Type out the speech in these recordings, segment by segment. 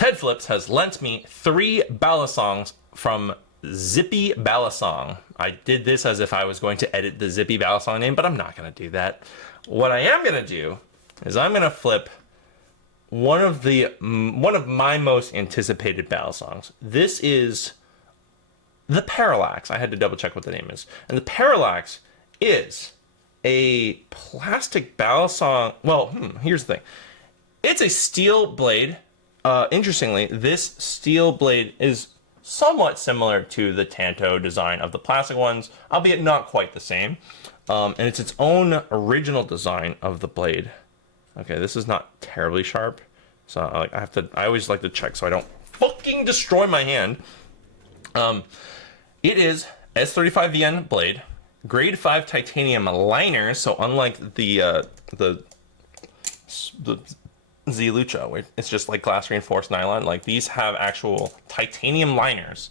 Ted Flips has lent me 3 Balisongs from Zippy Balisong. I did this as if I was going to edit the Zippy Balisong name, but I'm not going to do that. What I am going to do is I'm going to flip one of my most anticipated Balisongs. This is the Parallax. I had to double check what the name is. And the Parallax is a plastic Balisong. Well, here's the thing. It's a steel blade. Interestingly, this steel blade is somewhat similar to the Tanto design of the plastic ones, albeit not quite the same. And it's its own original design of the blade. Okay, this is not terribly sharp, so I always like to check so I don't fucking destroy my hand. It is S35VN blade, grade 5 titanium liner. So unlike the Z Lucha, where it's just like glass reinforced nylon, like these have actual titanium liners.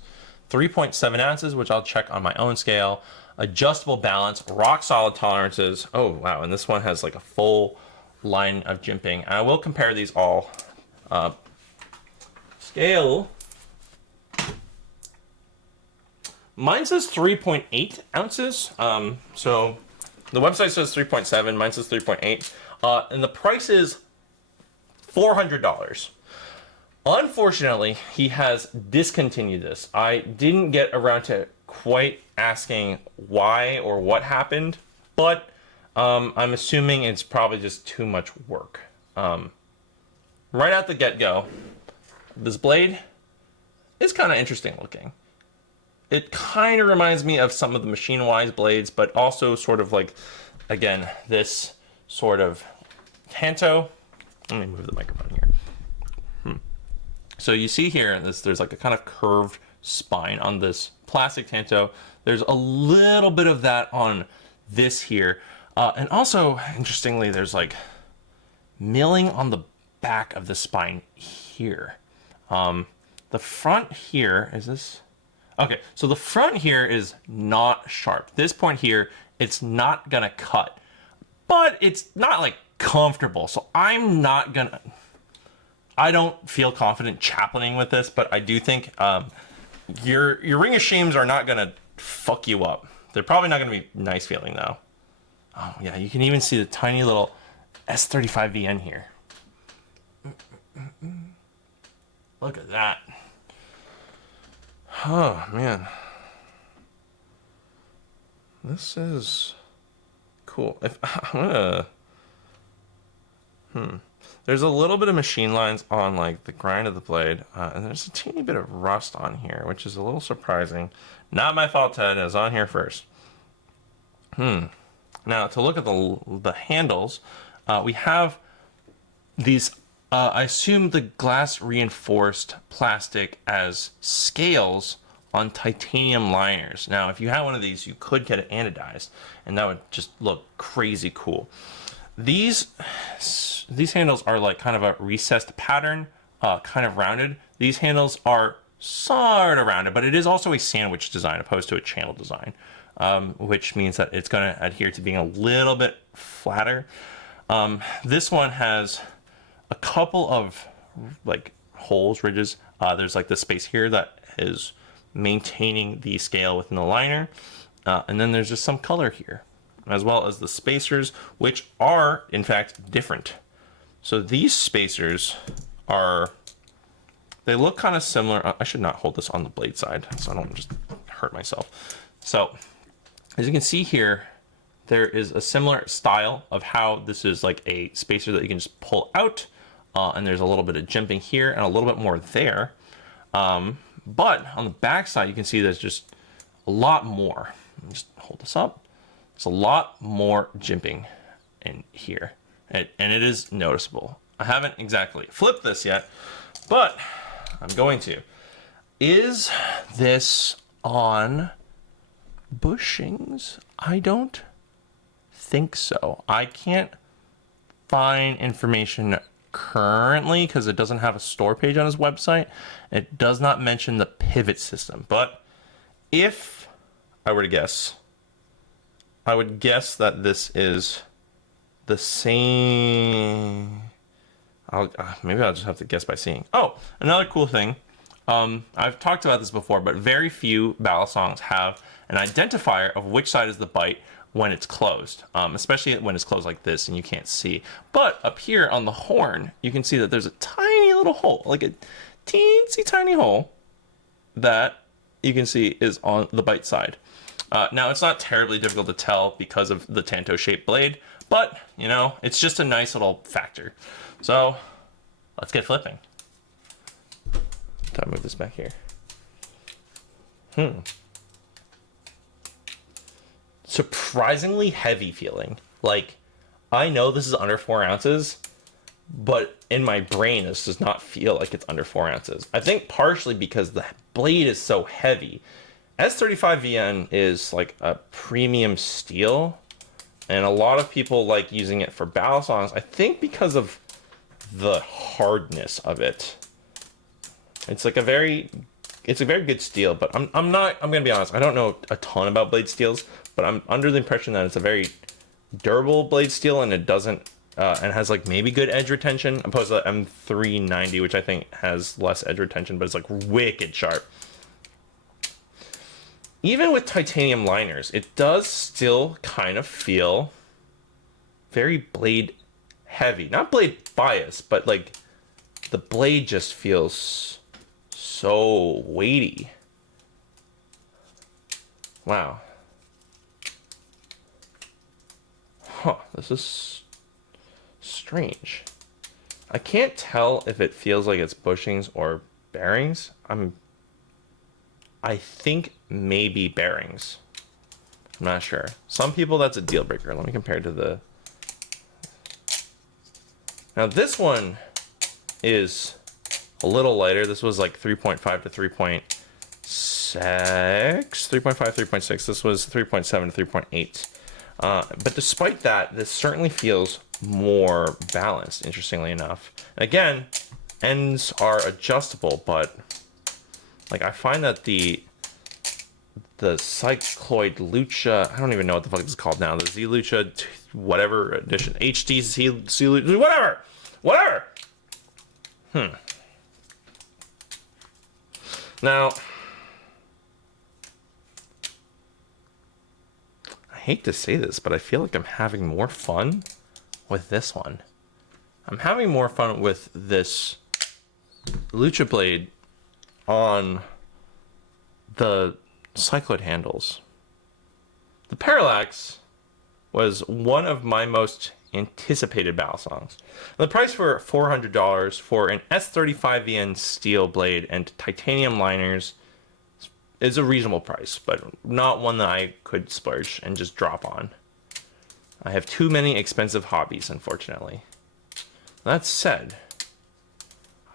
3.7 ounces, which I'll check on my own scale. Adjustable balance, rock solid tolerances. Oh wow, and this one has like a full line of jimping. And I will compare these all. Scale. Mine says 3.8 ounces. So the website says 3.7, mine says 3.8. And the price is $400. Unfortunately, he has discontinued this. I didn't get around to quite asking why or what happened, but I'm assuming it's probably just too much work. Right at the get-go, this blade is kind of interesting looking. It kind of reminds me of some of the Machine-Wise blades, but also sort of like, again, this sort of Tanto. Let me move the microphone here. So you see here, there's like a kind of curved spine on this plastic Tanto. There's a little bit of that on this here. And also, interestingly, there's like milling on the back of the spine here. The front here, is this? Okay, so the front here is not sharp. This point here, it's not gonna cut, but it's not like comfortable. So I don't feel confident chaplaining with this, but I do think your ring of shames are not gonna fuck you up. They're probably not gonna be nice feeling though. Oh yeah, you can even see the tiny little S35VN here. Look at that. Oh man, this is cool. If I'm gonna, there's a little bit of machine lines on like the grind of the blade, and there's a teeny bit of rust on here, which is a little surprising. Not my fault, Ted. It was on here first. Now to look at the handles, we have these. I assume the glass reinforced plastic as scales on titanium liners. Now, if you had one of these, you could get it anodized, and that would just look crazy cool. These handles are like kind of a recessed pattern, kind of rounded. These handles are sort of rounded, but it is also a sandwich design opposed to a channel design, which means that it's going to adhere to being a little bit flatter. This one has a couple of like holes, ridges. There's like the space here that is maintaining the scale within the liner. And then there's just some color here, as well as the spacers, which are in fact different. So these spacers they look kind of similar. I should not hold this on the blade side so I don't just hurt myself. So as you can see here, there is a similar style of how this is like a spacer that you can just pull out. And there's a little bit of jimping here and a little bit more there. But on the back side, you can see there's just a lot more. Let me just hold this up. It's a lot more jimping in here. And it is noticeable. I haven't exactly flipped this yet, but I'm going to. Is this on bushings? I don't think so. I can't find information currently because it doesn't have a store page on his website. It does not mention the pivot system, but if I were to guess, I would guess that this is the same. Maybe I'll just have to guess by seeing. Oh, another cool thing. I've talked about this before, but very few Balisongs have an identifier of which side is the bite when it's closed, especially when it's closed like this and you can't see. But up here on the horn, you can see that there's a tiny little hole, like a teensy tiny hole that you can see is on the bite side. Now, it's not terribly difficult to tell because of the Tanto-shaped blade, but, you know, it's just a nice little factor. So, let's get flipping. Gotta move this back here. Surprisingly heavy feeling. Like, I know this is under 4 ounces, but in my brain, this does not feel like it's under 4 ounces. I think partially because the blade is so heavy. S35VN is like a premium steel, and a lot of people like using it for Balisongs, I think because of the hardness of it. It's like a very good steel, but I'm gonna be honest, I don't know a ton about blade steels, but I'm under the impression that it's a very durable blade steel, and it doesn't and has like maybe good edge retention, opposed to the M390, which I think has less edge retention, but it's like wicked sharp. Even with titanium liners, it does still kind of feel very blade heavy. Not blade bias, but like the blade just feels so weighty. Wow. Huh, this is strange. I can't tell if it feels like it's bushings or bearings. I think maybe bearings. I'm not sure. Some people, that's a deal breaker. Let me compare to the... Now this one is a little lighter. This was like 3.5 to 3.6. 3.5, 3.6. This was 3.7 to 3.8. But despite that, this certainly feels more balanced, interestingly enough. Again, ends are adjustable, but like I find that the Cycloid Lucha, I don't even know what the fuck it's called now, the Z Lucha whatever edition, HD Z Lucha, whatever. Now, I hate to say this, but I feel like I'm having more fun with this one. I'm having more fun with this Lucha blade on the Cycloid handles. The Parallax was one of my most anticipated Balisongs. The price for $400 for an S35VN steel blade and titanium liners is a reasonable price, but not one that I could splurge and just drop on. I have too many expensive hobbies, unfortunately. That said,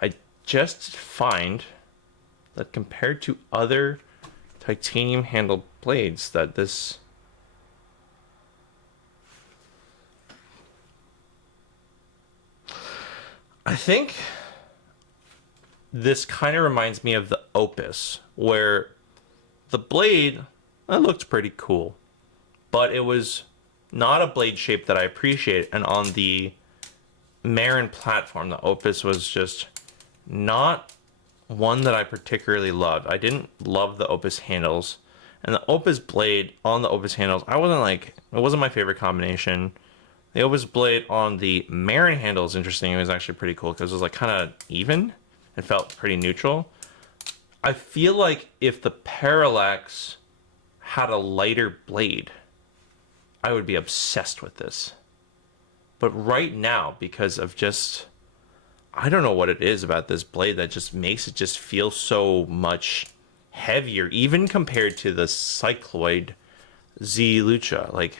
I just find that compared to other titanium handled blades, that this I think this kind of reminds me of the Opus, where the blade, that looked pretty cool, but it was not a blade shape that I appreciate. And on the Marin platform, the Opus was just not one that I particularly loved. I didn't love the Opus handles, and the Opus blade on the Opus handles, it wasn't my favorite combination. The Opus blade on the Marin handle is interesting. It was actually pretty cool because it was like kind of even. It felt pretty neutral. I feel like if the Parallax had a lighter blade, I would be obsessed with this. But right now, because of just, I don't know what it is about this blade that just makes it just feel so much heavier, even compared to the Cycloid Z Lucha. Like,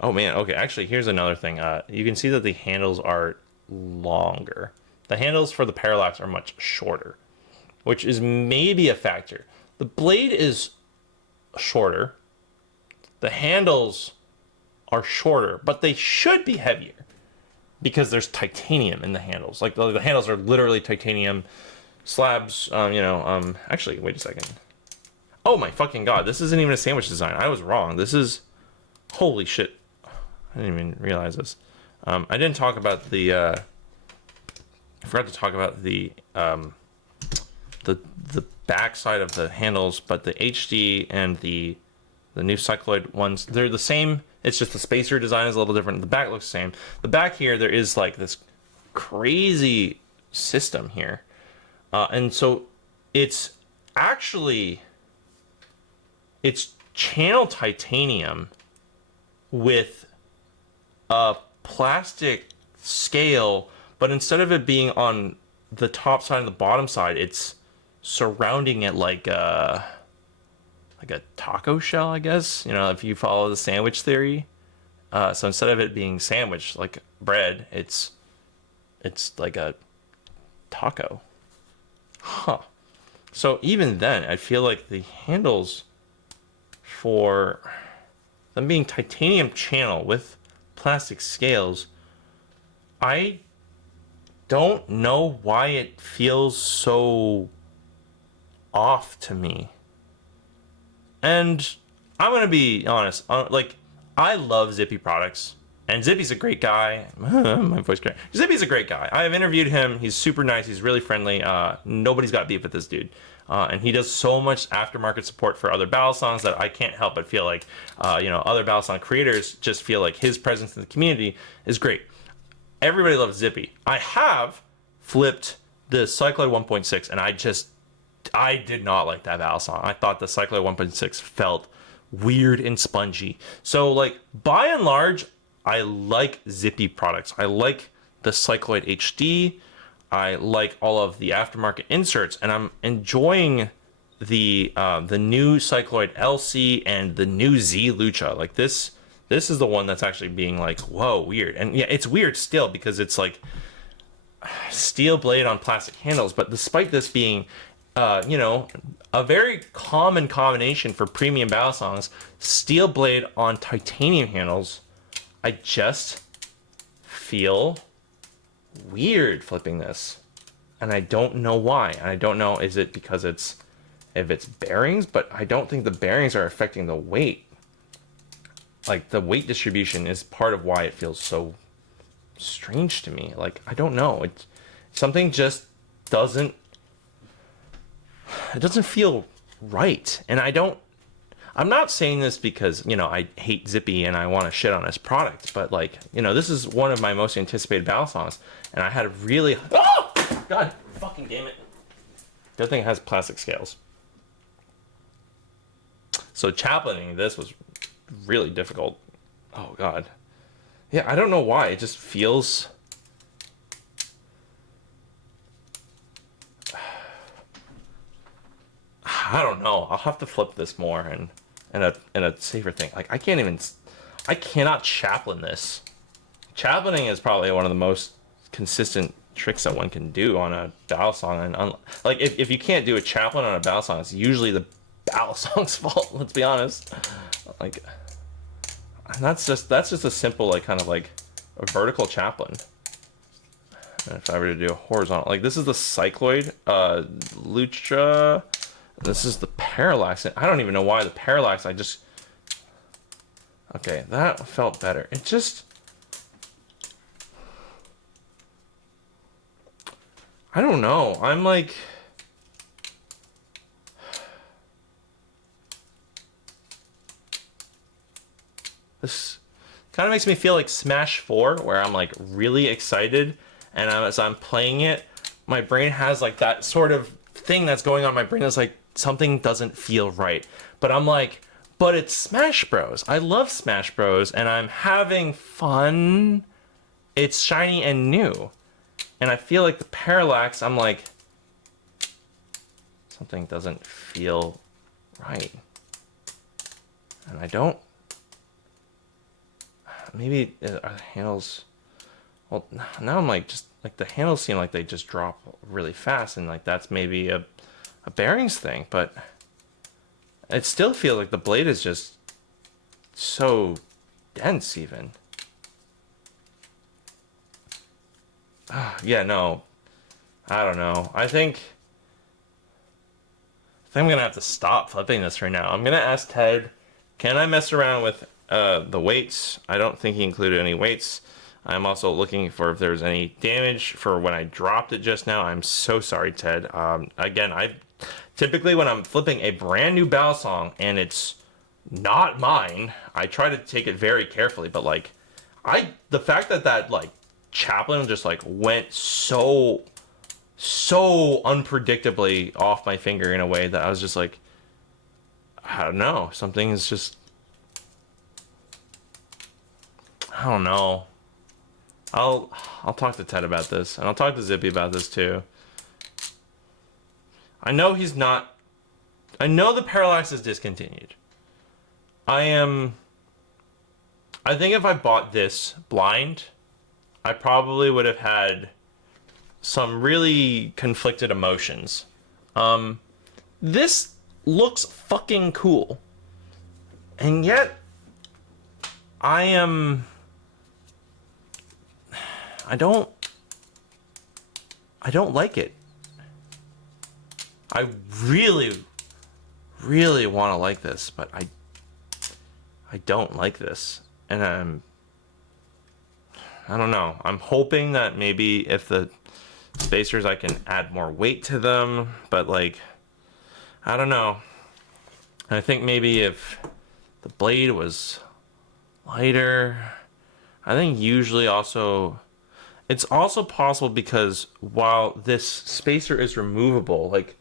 oh man, okay, actually, here's another thing. You can see that the handles are longer. The handles for the Parallax are much shorter, which is maybe a factor. The blade is shorter. The handles are shorter, but they should be heavier because there's titanium in the handles. Like the handles are literally titanium slabs. Actually, wait a second. Oh my fucking god, this isn't even a sandwich design. I was wrong. This is, holy shit. I didn't even realize this. I didn't talk about the. I forgot to talk about the back side of the handles, but the HD and the new cycloid ones, they're the same. It's just the spacer design is a little different. The back looks the same. The back here, there is like this crazy system here, and so it's actually it's channel titanium with a plastic scale, but instead of it being on the top side and the bottom side, it's surrounding it like a taco shell, I guess. You know, if you follow the sandwich theory. So instead of it being sandwich like bread, it's like a taco. Huh. So even then, I feel like the handles for them being titanium channel with plastic scales, I don't know why it feels so off to me. And I'm gonna be honest, like, I love Zippy products, and Zippy's a great guy. My voice cracked. Zippy's a great guy. I have interviewed him. He's super nice. He's really friendly. Nobody's got beef with this dude. And he does so much aftermarket support for other Balisongs that I can't help but feel like, other Balisong creators just feel like his presence in the community is great. Everybody loves Zippy. I have flipped the Cycloid 1.6, and I did not like that Balisong. I thought the Cycloid 1.6 felt weird and spongy. So, like, by and large, I like Zippy products. I like the Cycloid HD. I like all of the aftermarket inserts, and I'm enjoying the new Cycloid LC and the new Z Lucha. Like, this is the one that's actually being like, whoa, weird. And yeah, it's weird still because it's like steel blade on plastic handles. But despite this being a very common combination for premium Balisongs, steel blade on titanium handles, I just feel weird flipping this. And I don't know why. And I don't know, is it because if it's bearings? But I don't think the bearings are affecting the weight. Like, the weight distribution is part of why it feels so strange to me. Like, I don't know. Something just doesn't feel right. And I'm not saying this because, I hate Zippy and I want to shit on his product, but like, this is one of my most anticipated Balisongs, and I had a really, oh god fucking damn it. Good thing it has plastic scales. So chaplaining this was really difficult. Oh god. Yeah, I don't know why. It just feels, I don't know. I'll have to flip this more and a safer thing. Like, I cannot chaplain this. Chaplaining is probably one of the most consistent tricks that one can do on a Balisong. And like, if you can't do a chaplain on a Balisong, it's usually the Balisong's fault. Let's be honest. Like, and that's just a simple, like, kind of like a vertical chaplain. And if I were to do a horizontal, like, this is the Cycloid Lucha. This is the Parallax. I don't even know why the Parallax. Okay, that felt better. It just, I don't know. I'm like, this kind of makes me feel like Smash 4, where I'm like really excited, and as I'm playing it, my brain has like that sort of thing that's going on in my brain that's like, something doesn't feel right. But I'm like, but it's Smash Bros. I love Smash Bros. And I'm having fun. It's shiny and new. And I feel like the Parallax, I'm like, something doesn't feel right. And I don't, maybe are the handles, well, now I'm like, just like the handles seem like they just drop really fast, and like that's maybe a bearings thing, but it still feels like the blade is just so dense even. Yeah, no, I don't know. I think I'm gonna have to stop flipping this right now. I'm gonna ask Ted, can I mess around with the weights? I don't think he included any weights. I'm also looking for if there's any damage for when I dropped it just now. I'm so sorry, Ted. Again, I typically when I'm flipping a brand new Balisong and it's not mine, I try to take it very carefully. But like, the fact that like chaplain just like went so unpredictably off my finger in a way that I was just like, I don't know, something is just, I don't know. I'll talk to Ted about this, and I'll talk to Zippy about this too. I know he's not. I know the Parallax is discontinued. I think if I bought this blind, I probably would have had some really conflicted emotions. This looks fucking cool, and yet I don't like it. I really want to like this, but I don't like this. And I don't know. I'm hoping that maybe if the spacers I can add more weight to them, but like, I don't know. I think maybe if the blade was lighter, I think usually also, it's also possible because while this spacer is removable, like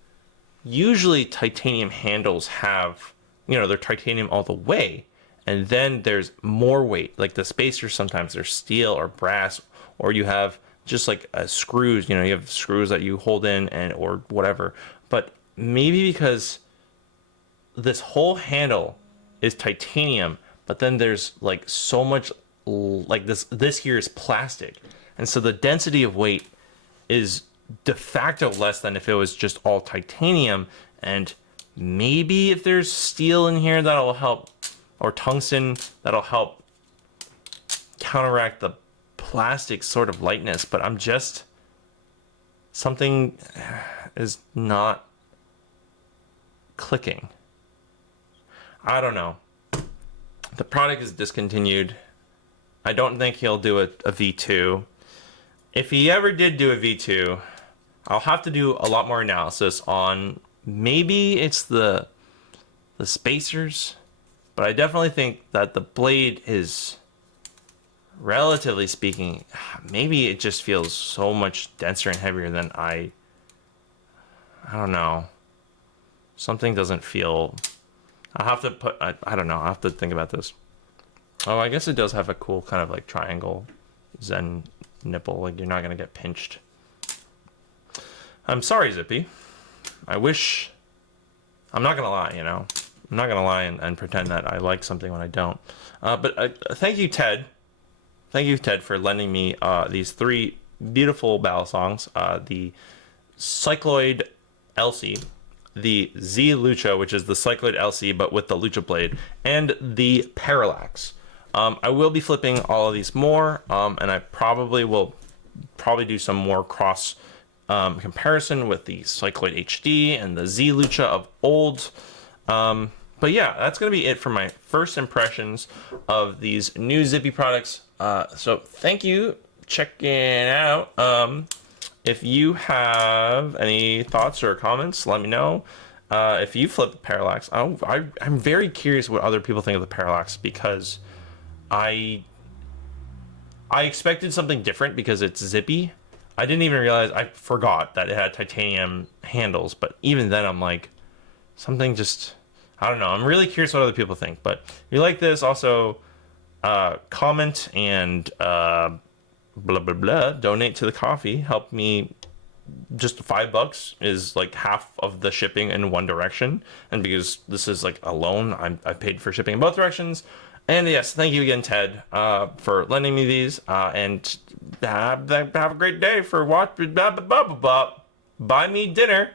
usually titanium handles have, they're titanium all the way, and then there's more weight. Like the spacers, sometimes they're steel or brass, or you have just like screws, you have screws that you hold in or whatever. But maybe because this whole handle is titanium, but then there's like so much, like this here is plastic. And so the density of weight is de facto less than if it was just all titanium. And maybe if there's steel in here, that'll help, or tungsten, that'll help counteract the plastic sort of lightness. But something is not clicking. I don't know. The product is discontinued. I don't think he'll do a V2. If he ever did do a V2, I'll have to do a lot more analysis on maybe it's the spacers, but I definitely think that the blade is, relatively speaking, maybe it just feels so much denser and heavier than I don't know. Something doesn't feel, I'll have to put, I don't know, I'll have to think about this. Oh, I guess it does have a cool kind of like triangle Zen nipple, like you're not gonna get pinched. I'm sorry, Zippy. I'm not gonna lie, I'm not gonna lie and pretend that I like something when I don't. But thank you, Ted. Thank you, Ted, for lending me these three beautiful Balisongs. The Cycloid LC, the Z Lucha, which is the Cycloid LC but with the Lucha blade, and the Parallax. I will be flipping all of these more, and I will do some more cross comparison with the Cycloid HD and the Z Lucha of old. But yeah, that's going to be it for my first impressions of these new Zippy products. So thank you. Checking out. If you have any thoughts or comments, let me know. If you flip the Parallax, I'm very curious what other people think of the Parallax, because I expected something different because it's Zippy. I didn't even realize, I forgot that it had titanium handles, but even then I'm like, something just, I don't know. I'm really curious what other people think. But if you like this, also comment and blah blah blah, donate to the coffee, help me. Just $5 is like half of the shipping in one direction, and because this is like a loan, I paid for shipping in both directions. And yes, thank you again, Ted, for lending me these, and have a great day for watching. Buy me dinner.